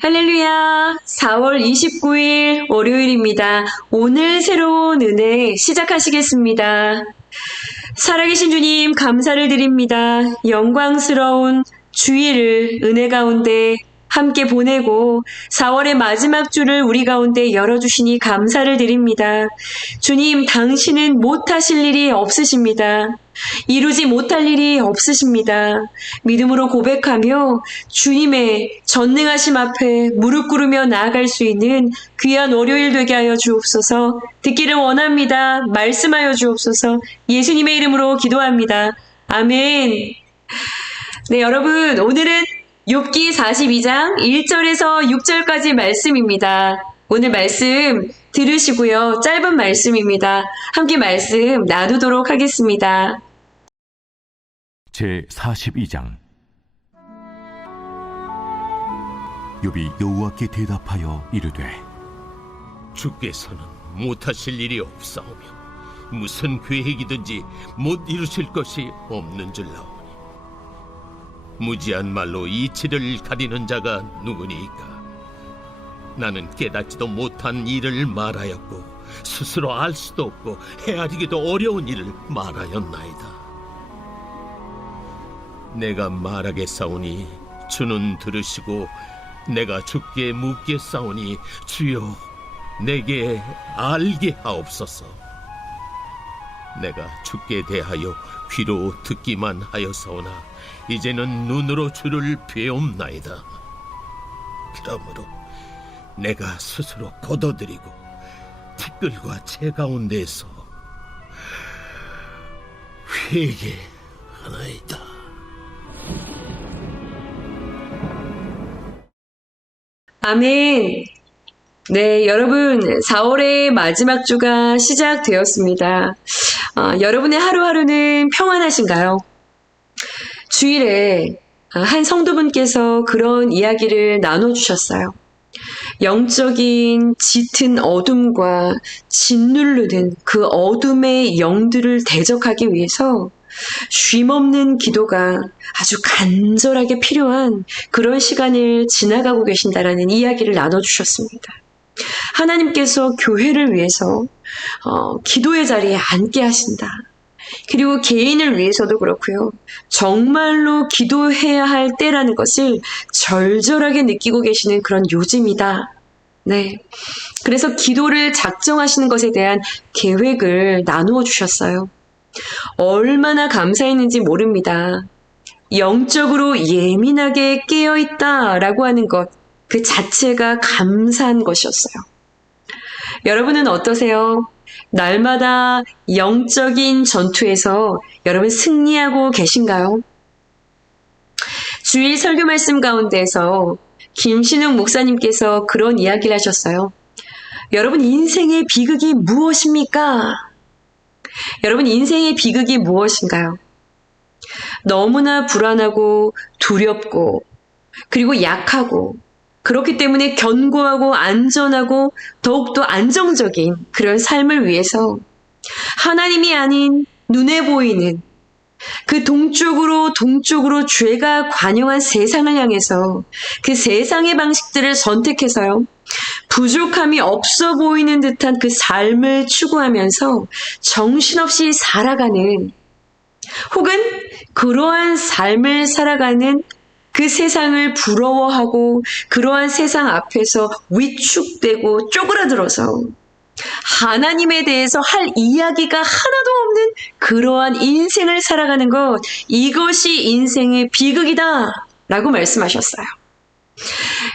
할렐루야! 4월 29일 월요일입니다. 오늘 새로운 은혜 시작하시겠습니다. 살아계신 주님 감사를 드립니다. 영광스러운 주일을 은혜 가운데 함께 보내고 4월의 마지막 주를 우리 가운데 열어주시니 감사를 드립니다. 주님, 당신은 못하실 일이 없으십니다. 이루지 못할 일이 없으십니다. 믿음으로 고백하며 주님의 전능하심 앞에 무릎 꿇으며 나아갈 수 있는 귀한 월요일 되게 하여 주옵소서. 듣기를 원합니다. 말씀하여 주옵소서. 예수님의 이름으로 기도합니다. 아멘. 네, 여러분, 오늘은 욥기 42장 1절에서 6절까지 말씀입니다. 오늘 말씀 들으시고요. 짧은 말씀입니다. 함께 말씀 나누도록 하겠습니다. 제 42장. 욥이 여호와께 대답하여 이르되 주께서는 못하실 일이 없사오며 무슨 계획이든지 못 이루실 것이 없는 줄 나오니 무지한 말로 이치를 가리는 자가 누구니까. 나는 깨닫지도 못한 일을 말하였고 스스로 알 수도 없고 헤아리기도 어려운 일을 말하였나이다. 내가 말하겠사오니 주는 들으시고 내가 주께 묻겠사오니 주여 내게 알게 하옵소서. 내가 주께 대하여 귀로 듣기만 하였사오나 이제는 눈으로 주를 배움나이다. 그러므로 내가 스스로 거둬들이고 티끌과 채 가운데서 회개하나이다. 아멘. 네, 여러분, 4월의 마지막 주가 시작되었습니다. 여러분의 하루하루는 평안하신가요? 주일에 한 성도분께서 그런 이야기를 나눠주셨어요. 영적인 짙은 어둠과 짓누르는 그 어둠의 영들을 대적하기 위해서 쉼없는 기도가 아주 간절하게 필요한 그런 시간을 지나가고 계신다라는 이야기를 나눠주셨습니다. 하나님께서 교회를 위해서 기도의 자리에 앉게 하신다. 그리고 개인을 위해서도 그렇고요. 정말로 기도해야 할 때라는 것을 절절하게 느끼고 계시는 그런 요즘이다. 네. 그래서 기도를 작정하시는 것에 대한 계획을 나누어 주셨어요. 얼마나 감사했는지 모릅니다. 영적으로 예민하게 깨어있다라고 하는 것, 그 자체가 감사한 것이었어요. 여러분은 어떠세요? 날마다 영적인 전투에서 여러분 승리하고 계신가요? 주일 설교 말씀 가운데서 김신욱 목사님께서 그런 이야기를 하셨어요. 여러분, 인생의 비극이 무엇입니까? 여러분, 인생의 비극이 무엇인가요? 너무나 불안하고 두렵고 그리고 약하고 그렇기 때문에 견고하고 안전하고 더욱더 안정적인 그런 삶을 위해서 하나님이 아닌 눈에 보이는 그 동쪽으로 죄가 관영한 세상을 향해서 그 세상의 방식들을 선택해서요. 부족함이 없어 보이는 듯한 그 삶을 추구하면서 정신없이 살아가는 혹은 그러한 삶을 살아가는 그 세상을 부러워하고 그러한 세상 앞에서 위축되고 쪼그라들어서 하나님에 대해서 할 이야기가 하나도 없는 그러한 인생을 살아가는 것, 이것이 인생의 비극이다 라고 말씀하셨어요.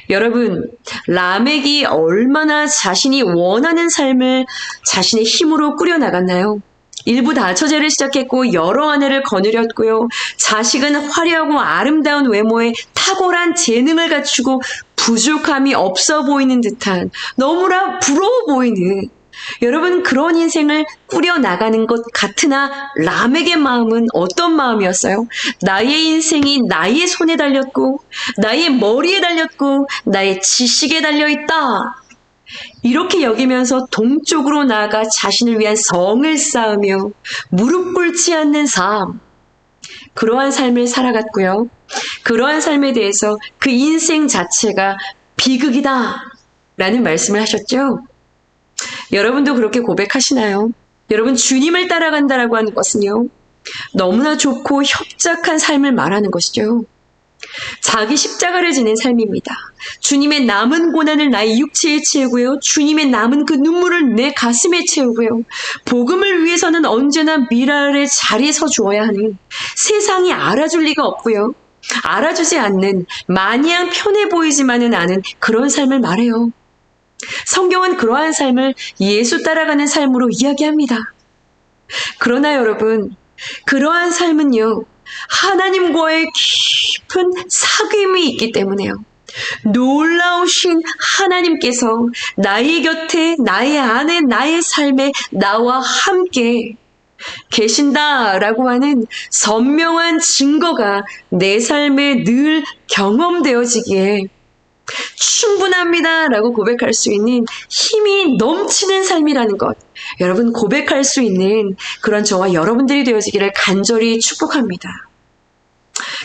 여러분, 라멕이 얼마나 자신이 원하는 삶을 자신의 힘으로 꾸려나갔나요? 일부 다처제를 시작했고 여러 아내를 거느렸고요. 자식은 화려하고 아름다운 외모에 탁월한 재능을 갖추고 부족함이 없어 보이는 듯한 너무나 부러워 보이는 여러분 그런 인생을 꾸려나가는 것 같으나 라멕의 마음은 어떤 마음이었어요? 나의 인생이 나의 손에 달렸고 나의 머리에 달렸고 나의 지식에 달려있다. 이렇게 여기면서 동쪽으로 나아가 자신을 위한 성을 쌓으며 무릎 꿇지 않는 삶, 그러한 삶을 살아갔고요. 그러한 삶에 대해서 그 인생 자체가 비극이다 라는 말씀을 하셨죠. 여러분도 그렇게 고백하시나요? 여러분, 주님을 따라간다라고 하는 것은요, 너무나 좋고 협착한 삶을 말하는 것이죠. 자기 십자가를 지는 삶입니다. 주님의 남은 고난을 나의 육체에 채우고요. 주님의 남은 그 눈물을 내 가슴에 채우고요. 복음을 위해서는 언제나 미랄의 자리에 서 주어야 하는, 세상이 알아줄 리가 없고요. 알아주지 않는, 마냥 편해 보이지만은 않은 그런 삶을 말해요. 성경은 그러한 삶을 예수 따라가는 삶으로 이야기합니다. 그러나 여러분, 그러한 삶은요, 하나님과의 깊은 사귐이 있기 때문에요. 놀라우신 하나님께서 나의 곁에, 나의 안에, 나의 삶에 나와 함께 계신다라고 하는 선명한 증거가 내 삶에 늘 경험되어지기에 충분합니다라고 고백할 수 있는 힘이 넘치는 삶이라는 것, 여러분 고백할 수 있는 그런 저와 여러분들이 되어지기를 간절히 축복합니다.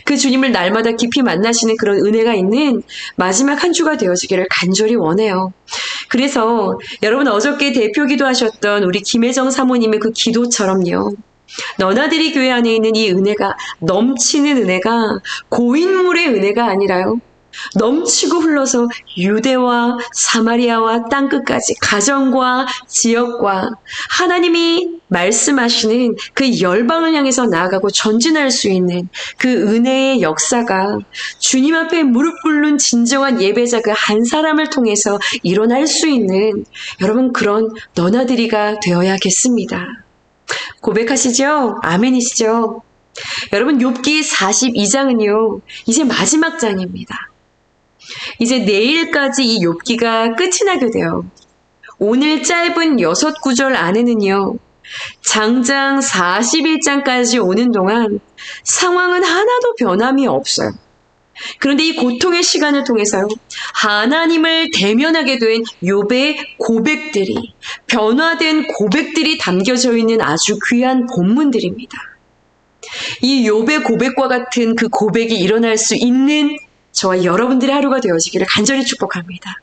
그 주님을 날마다 깊이 만나시는 그런 은혜가 있는 마지막 한 주가 되어지기를 간절히 원해요. 그래서 여러분 어저께 대표 기도하셨던 우리 김혜정 사모님의 그 기도처럼요, 너나들이 교회 안에 있는 이 은혜가, 넘치는 은혜가 고인물의 은혜가 아니라요, 넘치고 흘러서 유대와 사마리아와 땅끝까지, 가정과 지역과 하나님이 말씀하시는 그 열방을 향해서 나아가고 전진할 수 있는 그 은혜의 역사가 주님 앞에 무릎 꿇는 진정한 예배자 그 한 사람을 통해서 일어날 수 있는, 여러분 그런 너나들이가 되어야겠습니다. 고백하시죠? 아멘이시죠? 여러분, 욥기 42장은요 이제 마지막 장입니다. 이제 내일까지 이 욥기가 끝이 나게 돼요. 오늘 짧은 6구절 안에는요, 장장 41장까지 오는 동안 상황은 하나도 변함이 없어요. 그런데 이 고통의 시간을 통해서요, 하나님을 대면하게 된 욥의 고백들이, 변화된 고백들이 담겨져 있는 아주 귀한 본문들입니다. 이 욥의 고백과 같은 그 고백이 일어날 수 있는 저와 여러분들의 하루가 되어지기를 간절히 축복합니다.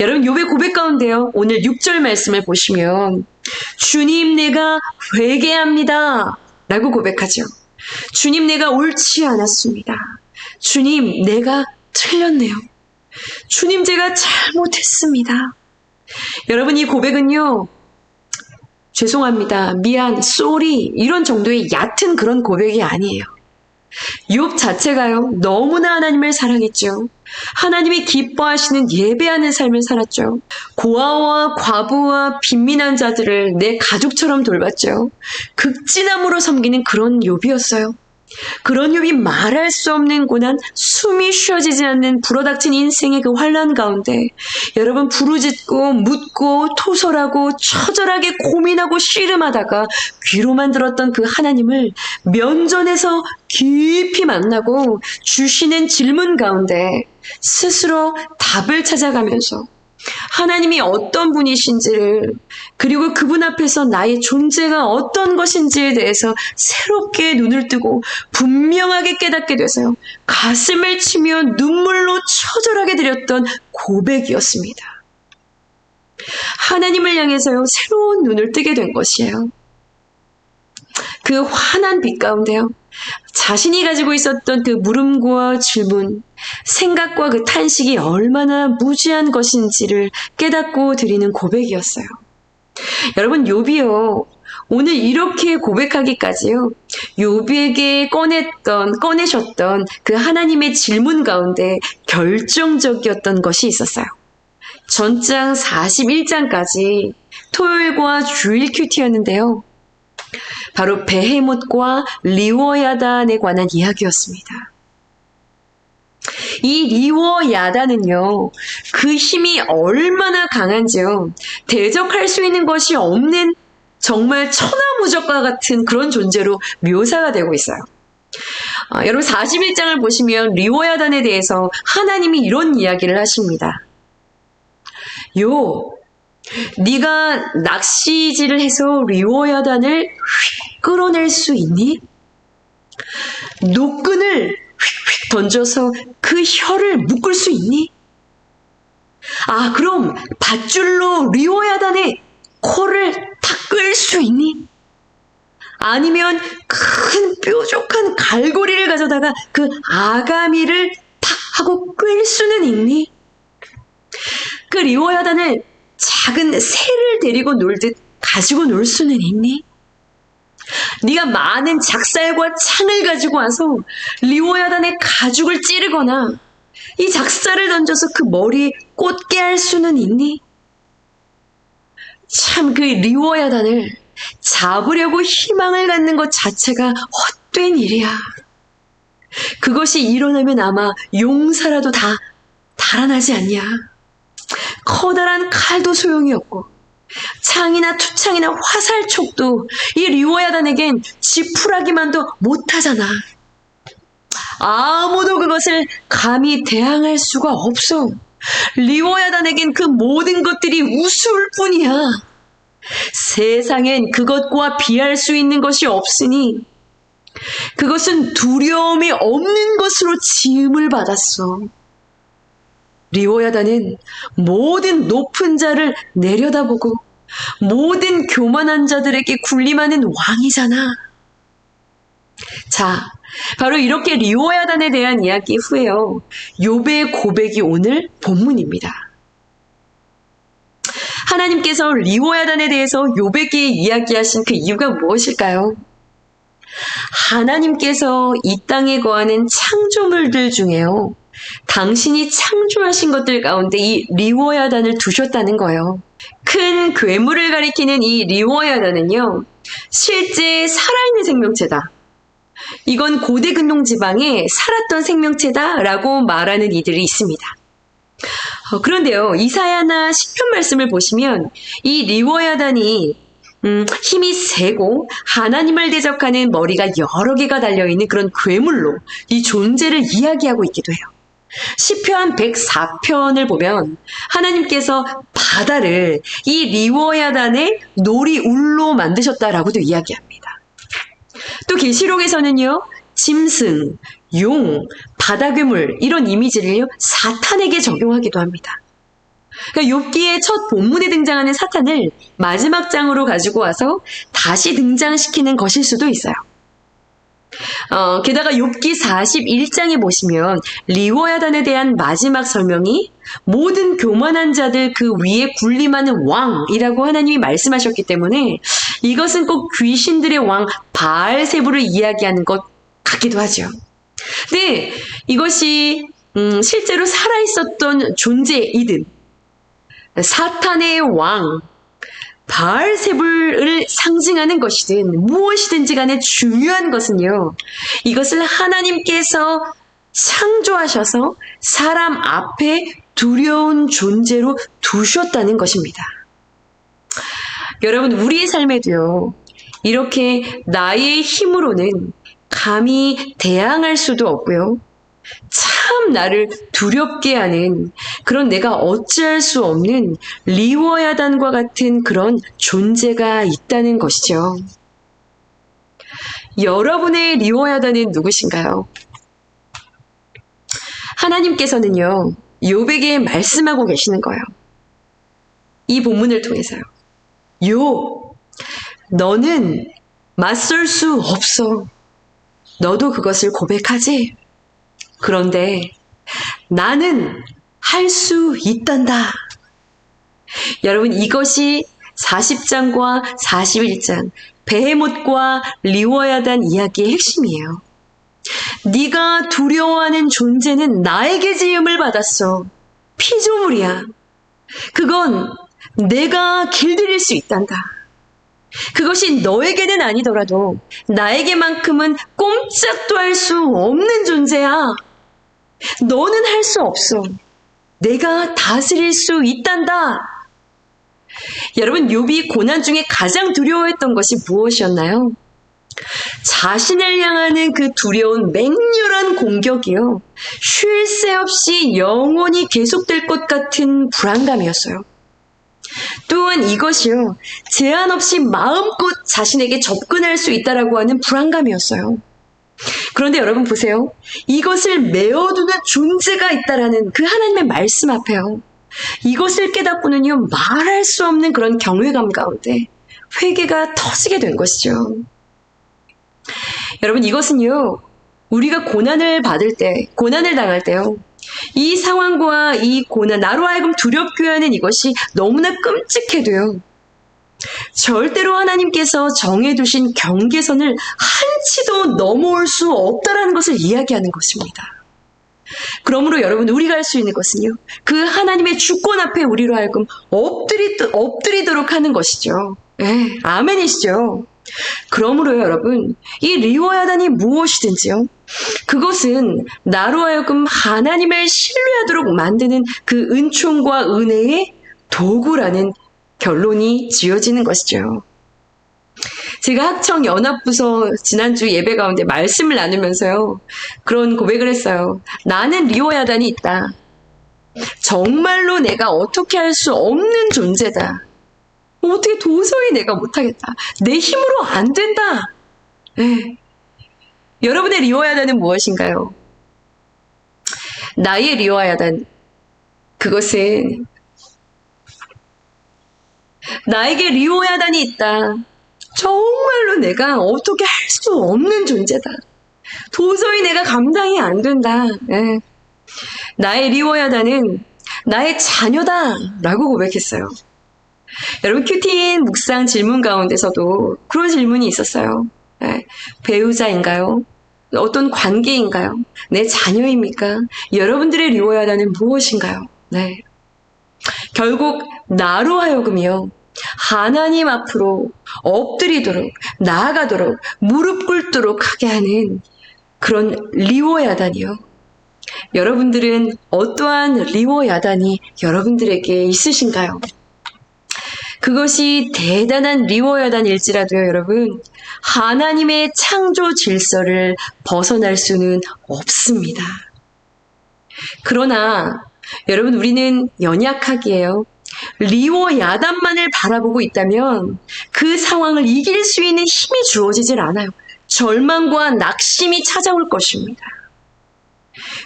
여러분, 욥의 고백 가운데요, 오늘 6절 말씀을 보시면 주님 내가 회개합니다 라고 고백하죠. 주님 내가 옳지 않았습니다. 주님 내가 틀렸네요. 주님 제가 잘못했습니다. 여러분, 이 고백은요, 죄송합니다, 미안, 쏘리 이런 정도의 얕은 그런 고백이 아니에요. 욥 자체가요, 너무나 하나님을 사랑했죠. 하나님이 기뻐하시는 예배하는 삶을 살았죠. 고아와 과부와 빈민한 자들을 내 가족처럼 돌봤죠. 극진함으로 섬기는 그런 욥이었어요. 그런 욥이 말할 수 없는 고난, 숨이 쉬어지지 않는 불어닥친 인생의 그 환란 가운데 여러분 부르짖고 묻고 토설하고 처절하게 고민하고 씨름하다가 귀로만 들었던 그 하나님을 면전에서 깊이 만나고 주시는 질문 가운데 스스로 답을 찾아가면서 하나님이 어떤 분이신지를, 그리고 그분 앞에서 나의 존재가 어떤 것인지에 대해서 새롭게 눈을 뜨고 분명하게 깨닫게 돼서요, 가슴을 치며 눈물로 처절하게 드렸던 고백이었습니다. 하나님을 향해서요, 새로운 눈을 뜨게 된 것이에요. 그 환한 빛 가운데요, 자신이 가지고 있었던 그 물음과 질문, 생각과 그 탄식이 얼마나 무지한 것인지를 깨닫고 드리는 고백이었어요. 여러분, 욥이요, 오늘 이렇게 고백하기까지요, 욥에게 꺼내셨던 그 하나님의 질문 가운데 결정적이었던 것이 있었어요. 전장 41장까지 토요일과 주일 큐티였는데요, 바로 베헤못과 리워야단에 관한 이야기였습니다. 이 리워야단은요, 그 힘이 얼마나 강한지요, 대적할 수 있는 것이 없는 정말 천하무적과 같은 그런 존재로 묘사가 되고 있어요. 여러분 41장을 보시면 리워야단에 대해서 하나님이 이런 이야기를 하십니다. 네가 낚시질을 해서 리워야단을 끌어낼 수 있니? 노끈을 휙휙 던져서 그 혀를 묶을 수 있니? 아, 그럼 밧줄로 리오야단의 코를 다 끌 수 있니? 아니면 큰 뾰족한 갈고리를 가져다가 그 아가미를 탁 하고 끌 수는 있니? 그 리오야단을 작은 새를 데리고 놀듯 가지고 놀 수는 있니? 네가 많은 작살과 창을 가지고 와서 리오야단의 가죽을 찌르거나 이 작살을 던져서 그 머리에 꽂게 할 수는 있니? 참 그 리오야단을 잡으려고 희망을 갖는 것 자체가 헛된 일이야. 그것이 일어나면 아마 용사라도 다 달아나지 않냐. 커다란 칼도 소용이 없고 창이나 투창이나 화살촉도 이 리오야단에겐 지푸라기만도 못하잖아. 아무도 그것을 감히 대항할 수가 없어. 리오야단에겐 그 모든 것들이 우스울 뿐이야. 세상엔 그것과 비할 수 있는 것이 없으니 그것은 두려움이 없는 것으로 지음을 받았어. 리오야단은 모든 높은 자를 내려다보고 모든 교만한 자들에게 군림하는 왕이잖아. 자, 바로 이렇게 리오야단에 대한 이야기 후에요. 욥의 고백이 오늘 본문입니다. 하나님께서 리오야단에 대해서 욥에게 이야기하신 그 이유가 무엇일까요? 하나님께서 이 땅에 거하는 창조물들 중에요. 당신이 창조하신 것들 가운데 이 리오야단을 두셨다는 거예요. 큰 괴물을 가리키는 이 리오야단은요, 실제 살아있는 생명체다. 이건 고대 근동 지방에 살았던 생명체다라고 말하는 이들이 있습니다. 그런데요, 이사야나 시편 말씀을 보시면 이 리오야단이 힘이 세고 하나님을 대적하는 머리가 여러 개가 달려있는 그런 괴물로 이 존재를 이야기하고 있기도 해요. 시편 104편을 보면 하나님께서 바다를 이 리오야단의 놀이울로 만드셨다라고도 이야기합니다. 또 계시록에서는요, 짐승, 용, 바다괴물 이런 이미지를요 사탄에게 적용하기도 합니다. 그러니까 욥기의 첫 본문에 등장하는 사탄을 마지막 장으로 가지고 와서 다시 등장시키는 것일 수도 있어요. 게다가 욥기 41장에 보시면 리오야단에 대한 마지막 설명이 모든 교만한 자들 그 위에 군림하는 왕이라고 하나님이 말씀하셨기 때문에 이것은 꼭 귀신들의 왕 바알세불을 이야기하는 것 같기도 하죠. 근데 이것이 실제로 살아있었던 존재이든 사탄의 왕 바알세불을 상징하는 것이든 무엇이든지 간에 중요한 것은요, 이것을 하나님께서 창조하셔서 사람 앞에 두려운 존재로 두셨다는 것입니다. 여러분, 우리의 삶에도요, 이렇게 나의 힘으로는 감히 대항할 수도 없고요, 참 나를 두렵게 하는 그런 내가 어찌할 수 없는 리오야단과 같은 그런 존재가 있다는 것이죠. 여러분의 리오야단은 누구신가요? 하나님께서는요, 욥에게 말씀하고 계시는 거예요. 이 본문을 통해서요. 욥, 너는 맞설 수 없어. 너도 그것을 고백하지? 그런데 나는 할 수 있단다. 여러분, 이것이 40장과 41장 베헤못과 리오야단 이야기의 핵심이에요. 네가 두려워하는 존재는 나에게 지음을 받았어. 피조물이야. 그건 내가 길들일 수 있단다. 그것이 너에게는 아니더라도 나에게만큼은 꼼짝도 할 수 없는 존재야. 너는 할 수 없어. 내가 다스릴 수 있단다. 여러분, 욥이 고난 중에 가장 두려워했던 것이 무엇이었나요? 자신을 향하는 그 두려운 맹렬한 공격이요, 쉴 새 없이 영원히 계속될 것 같은 불안감이었어요. 또한 이것이요, 제한 없이 마음껏 자신에게 접근할 수 있다라고 하는 불안감이었어요. 그런데 여러분 보세요. 이것을 메어두는 존재가 있다라는 그 하나님의 말씀 앞에요, 이것을 깨닫고는요, 말할 수 없는 그런 경외감 가운데 회개가 터지게 된 것이죠. 여러분, 이것은요, 우리가 고난을 받을 때, 고난을 당할 때요, 이 상황과 이 고난, 나로 하여금 두렵게 하는 이것이 너무나 끔찍해도요, 절대로 하나님께서 정해두신 경계선을 한치도 넘어올 수 없다라는 것을 이야기하는 것입니다. 그러므로 여러분, 우리가 할 수 있는 것은요, 그 하나님의 주권 앞에 우리로 하여금 엎드리도록 하는 것이죠. 예, 아멘이시죠. 그러므로 여러분, 이 리워야단이 무엇이든지요, 그것은 나로 하여금 하나님을 신뢰하도록 만드는 그 은총과 은혜의 도구라는 결론이 지어지는 것이죠. 제가 학청 연합부서 지난주 예배 가운데 말씀을 나누면서요, 그런 고백을 했어요. 나는 리워야단이 있다. 정말로 내가 어떻게 할 수 없는 존재다. 어떻게 도저히 내가 못하겠다. 내 힘으로 안 된다. 네. 여러분의 리워야단은 무엇인가요? 나의 리워야단, 그것은 나에게 리워야단이 있다. 정말로 내가 어떻게 할 수 없는 존재다. 도저히 내가 감당이 안 된다. 네. 나의 리워야단은 나의 자녀다 라고 고백했어요. 여러분, 큐티인 묵상 질문 가운데서도 그런 질문이 있었어요. 네. 배우자인가요? 어떤 관계인가요? 내 자녀입니까? 여러분들의 리워야단은 무엇인가요? 네. 결국 나로 하여금요, 하나님 앞으로 엎드리도록, 나아가도록, 무릎 꿇도록 하게 하는 그런 리워야단이요. 여러분들은 어떠한 리워야단이 여러분들에게 있으신가요? 그것이 대단한 리워야단일지라도요, 여러분, 하나님의 창조 질서를 벗어날 수는 없습니다. 그러나 여러분, 우리는 연약하기에요, 리워야단만을 바라보고 있다면 그 상황을 이길 수 있는 힘이 주어지질 않아요. 절망과 낙심이 찾아올 것입니다.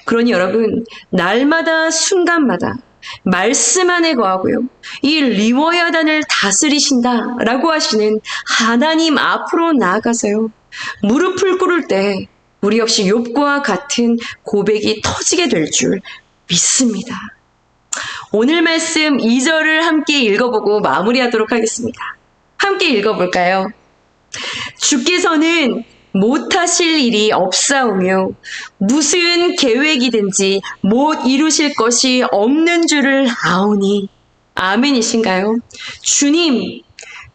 그러니 여러분, 날마다 순간마다 말씀 안에 거하고요, 이 리워야단을 다스리신다라고 하시는 하나님 앞으로 나아가서요, 무릎을 꿇을 때 우리 역시 욥과 같은 고백이 터지게 될 줄 믿습니다. 오늘 말씀 2절을 함께 읽어보고 마무리하도록 하겠습니다. 함께 읽어볼까요? 주께서는 못하실 일이 없사오며 무슨 계획이든지 못 이루실 것이 없는 줄을 아오니. 아멘이신가요? 주님,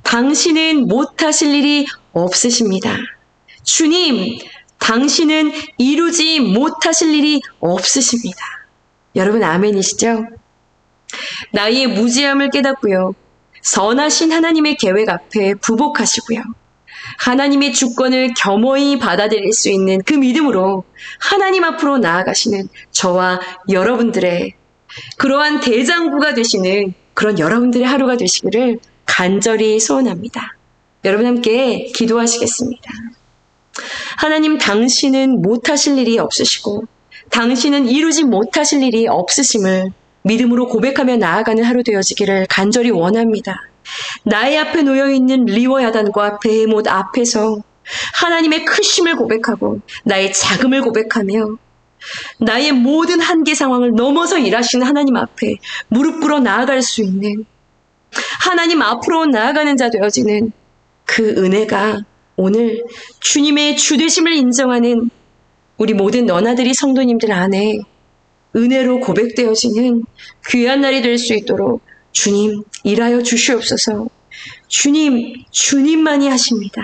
당신은 못하실 일이 없으십니다. 주님, 당신은 이루지 못하실 일이 없으십니다. 여러분, 아멘이시죠? 나의 무지함을 깨닫고요, 선하신 하나님의 계획 앞에 부복하시고요, 하나님의 주권을 겸허히 받아들일 수 있는 그 믿음으로 하나님 앞으로 나아가시는 저와 여러분들의 그러한 대장부가 되시는 그런 여러분들의 하루가 되시기를 간절히 소원합니다. 여러분, 함께 기도하시겠습니다. 하나님, 당신은 못하실 일이 없으시고 당신은 이루지 못하실 일이 없으심을 믿음으로 고백하며 나아가는 하루 되어지기를 간절히 원합니다. 나의 앞에 놓여있는 리워야단과 베헤못 앞에서 하나님의 크심을 고백하고 나의 작음을 고백하며 나의 모든 한계 상황을 넘어서 일하시는 하나님 앞에 무릎 꿇어 나아갈 수 있는, 하나님 앞으로 나아가는 자 되어지는 그 은혜가 오늘 주님의 주되심을 인정하는 우리 모든 너나들이 성도님들 안에 은혜로 고백되어지는 귀한 날이 될 수 있도록 주님, 일하여 주시옵소서. 주님, 주님만이 하십니다.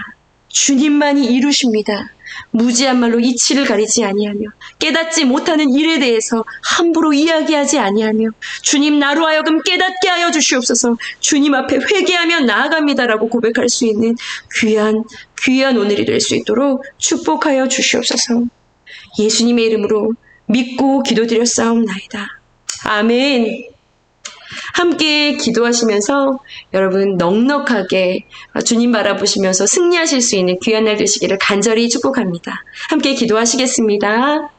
주님만이 이루십니다. 무지한 말로 이치를 가리지 아니하며 깨닫지 못하는 일에 대해서 함부로 이야기하지 아니하며 주님, 나로 하여금 깨닫게 하여 주시옵소서. 주님 앞에 회개하며 나아갑니다라고 고백할 수 있는 귀한 오늘이 될 수 있도록 축복하여 주시옵소서. 예수님의 이름으로 믿고 기도드렸사옵나이다. 아멘. 함께 기도하시면서 여러분 넉넉하게 주님 바라보시면서 승리하실 수 있는 귀한 날 되시기를 간절히 축복합니다. 함께 기도하시겠습니다.